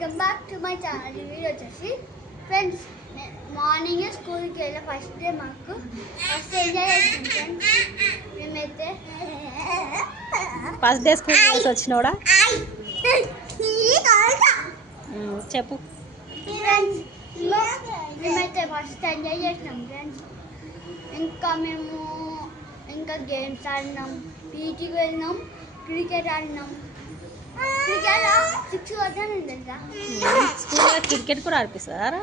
Welcome back to my channel. ఈ video వచ్చేసి friends morning స్కూల్కి వెళ్ళే ఫస్ట్ డే మాకు ఫస్ట్ ఎంజాయ్ చేసాం ఫ్రెండ్స్. మేమైతే ఫస్ట్ డే స్కూల్ నుంచి వచ్చినోడా చెప్పు ఫ్రెండ్స్. మేమైతే ఫస్ట్ ఎంజాయ్ చేసినాం ఫ్రెండ్స్. ఇంకా గేమ్స్ ఆడినాం, పీటీకి వెళ్ళినాం, క్రికెట్ ఆడినాం. క్రికెట్ 6 కొట్టాను తెలుసా. స్కూల్లో క్రికెట్ కూడా ఆడిపిస్తారా?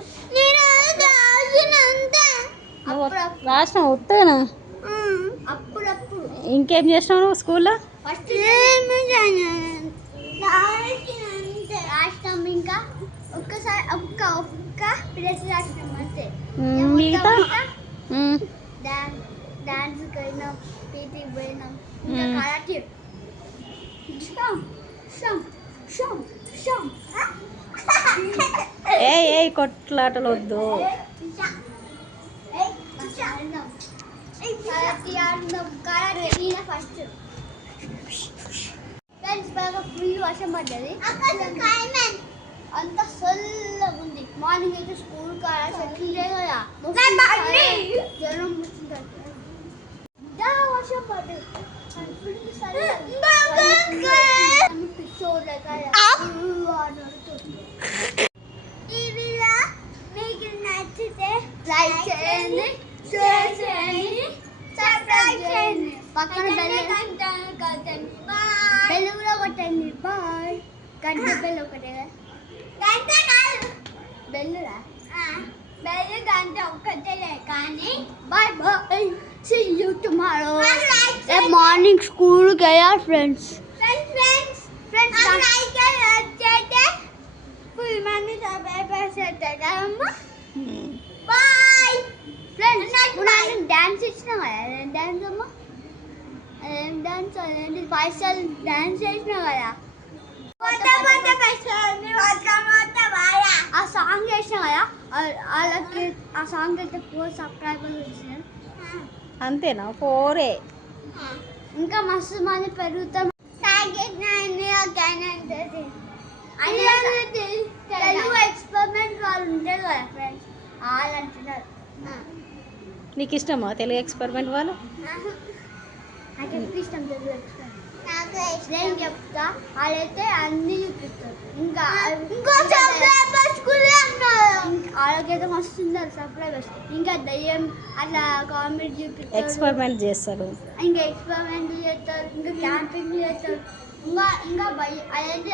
రాసిన వస్తాను. అప్పుడప్పుడు ఇంకేం చేసినావు నువ్వు స్కూల్లో? ఫస్ట్ రాసినాం. ఇంకా ఒక్కసారి ఒక్క పీరియడ్ రాసినాం అంతే. మిగతా డాన్స్కి వెళ్ళినాం, పీటీకి పోయినాం, ఇంకా కరాటే. ఏ కొట్లాటలు వద్దు. ఫస్ట్ ఫ్రెండ్స్ బాగా ఫుల్ వర్షం పడ్డది, అంత చల్లగా ఉంది. మార్నింగ్ అయితే స్కూల్ కాలేదే కదా, జ్వరం వచ్చింది. వర్షం పడ్డది మీకు నచ్చితే లైక్ చేయండి, షేర్ చేయండి, సబ్స్క్రైబ్ చేయండి, పక్కన బెల్ కూడా కొట్టండి. బాయ్. గంట బెల్ ఒకటే, బెల్లురా బెల్ గంట ఒక్కటే కానీ. Bye bye. See you tomorrow. Morning school gaya friends. Friends. Full money bye. Friends, morning dance ichna gaya. Dance amma. Dance and special dance ichna gaya. ఆ సాంగ్ చేసినా కదా, వాళ్ళకి ఆ సాంగ్ అయితే 4 సబ్స్క్రైబర్లు వచ్చినారు. అంతేనా? 4 ఇంకా మస్తు మంది పెరుగుతాం. తెలుగు ఎక్స్పెరిమెంట్ వాళ్ళు ఉంటారు కదా ఫ్రెండ్స్, వాళ్ళు అంటున్నారు. నీకు ఇష్టమా తెలుగు ఎక్స్పెరిమెంట్ వాళ్ళు? నాకు ఎక్కువ ఇష్టం తెలుగు ఎక్స్పెరిమెంట్. నేను చెప్తా, వాళ్ళైతే అన్ని చూపిస్తారు. ఇంకా వాళ్ళకైతే మస్తు ఉన్నారు సబ్స్క్రైబర్స్. ఇంకా దయ్యం అట్లా కామెడీ చూపిస్తారు, ఎక్స్పెరిమెంట్ చేస్తారు, ఇంకా ఎక్స్పెరిమెంట్ చేస్తారు, ఇంకా క్యాంపింగ్ చేస్తారు. ఇంకా భయ అదైతే